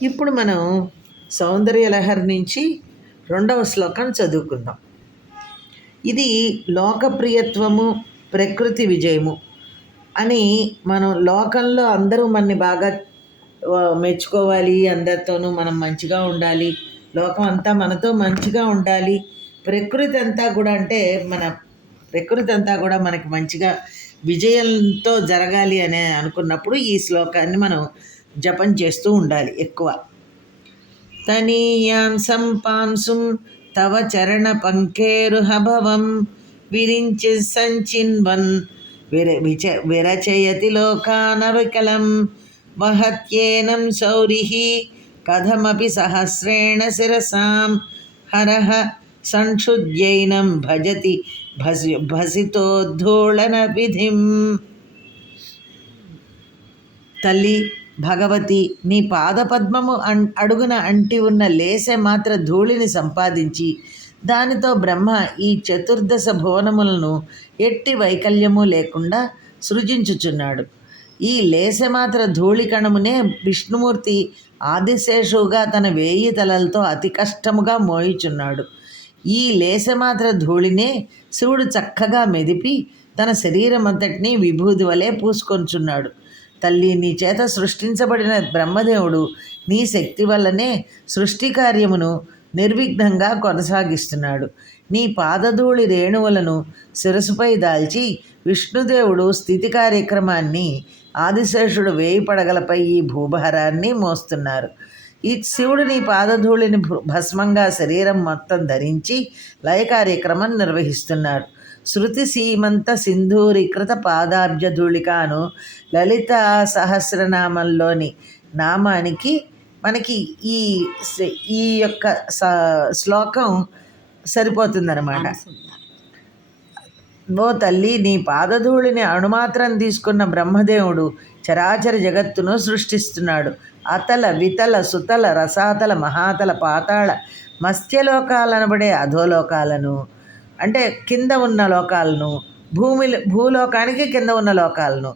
ఇప్పుడు మనం సౌందర్యలహరి నుంచి రెండవ శ్లోకం చదువుకుందాం. ఇది లోకప్రియత్వము ప్రకృతి విజయము అని మనం లోకంలో అందరూ మనని బాగా మెచ్చుకోవాలి అందరితోనూ మనం మంచిగా ఉండాలి లోకం అంతా మనతో మంచిగా ఉండాలి ప్రకృతి అంతా కూడా అంటే మన ప్రకృతి అంతా కూడా మనకి మంచిగా విజయంతో జరగాలి అని అనుకున్నప్పుడు ఈ శ్లోకాన్ని మనం జపం చేస్తూ ఉండాలి ఎక్కువ. తనీయాం సంపాంసుం తవ చరణ పంకేరుహభవం విరించి సంచిన్వన్ విర విచ విరచయతి లోకానవికలం. వహత్యేనం శౌరిః కథమపి సహస్రేణ శిరసాం. హరహ సంక్షుద్యైనం భజతి భసి భసితోద్ధూళన విధిం తల్లి భగవతి నీ పాదపద్మము అన్ అడుగున అంటి ఉన్న లేసె మాత్ర ధూళిని సంపాదించి దానితో బ్రహ్మ ఈ చతుర్దశ భువనములను ఎట్టి వైకల్యము లేకుండా సృజించుచున్నాడు. ఈ లేసె మాత్ర ధూళి కణమునే విష్ణుమూర్తి ఆదిశేషువుగా తన వేయి తలలతో అతి కష్టముగా మోయుచున్నాడు. ఈ లేసమాత్ర ధూళినే శివుడు చక్కగా మెదిపి తన శరీరం అంతటినీ విభూది వలె పూసుకొంచున్నాడు. తల్లి నీ చేత సృష్టించబడిన బ్రహ్మదేవుడు నీ శక్తి వల్లనే సృష్టి కార్యమును నిర్విఘ్నంగా కొనసాగిస్తున్నాడు. నీ పాదధూళి రేణువులను శిరసుపై దాల్చి విష్ణుదేవుడు స్థితి కార్యక్రమాన్ని ఆదిశేషుడు వేయి పడగలపై ఈ భూభారాన్ని మోస్తున్నారు. ఈ శివుడు నీ పాదధూళిని భస్మంగా శరీరం మొత్తం ధరించి లయ కార్యక్రమం నిర్వహిస్తున్నాడు. శృతి సీమంత సింధూరీకృత పాదాబ్జధూళికాను లలిత సహస్రనామంలోని నామానికి మనకి ఈ ఈ యొక్క స- శ్లోకం సరిపోతుందన్నమాట. ఓ తల్లి నీ పాదధూళిని అణుమాత్రం తీసుకున్న బ్రహ్మదేవుడు చరాచర జగత్తును సృష్టిస్తున్నాడు. అతల వితల సుతల రసాతల మహాతల పాతాళ మత్స్యలోకాలనబడే అధోలోకాలను అంటే కింద ఉన్న లోకాలను భూమి భూలోకానికి కింద ఉన్న లోకాలను.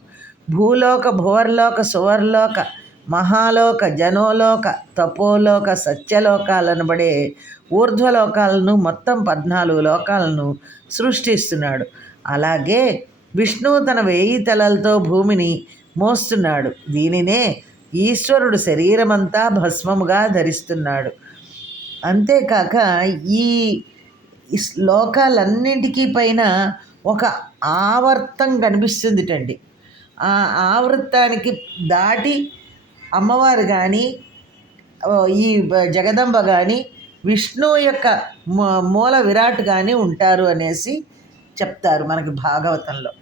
భూలోక భువర్లోక సువర్లోక మహాలోక జనోలోక తపోలోక సత్యలోకాలనబడే ఊర్ధ్వలోకాలను మొత్తం పద్నాలుగు లోకాలను సృష్టిస్తున్నాడు. అలాగే విష్ణువు తన వేయి తలలతో భూమిని మోస్తున్నాడు. దీనినే ఈశ్వరుడు శరీరమంతా భస్మముగా ధరిస్తున్నాడు. అంతేకాక ఈ ఈ శ్లోకాలన్నింటికీ పైన ఒక ఆవర్తం కనిపిస్తుందిటండి. ఆ ఆవృత్తానికి దాటి అమ్మవారు కానీ ఈ జగదంబ కానీ విష్ణువు యొక్క మూల విరాట్ కానీ ఉంటారు అనేసి చెప్తారు మనకి భాగవతంలో.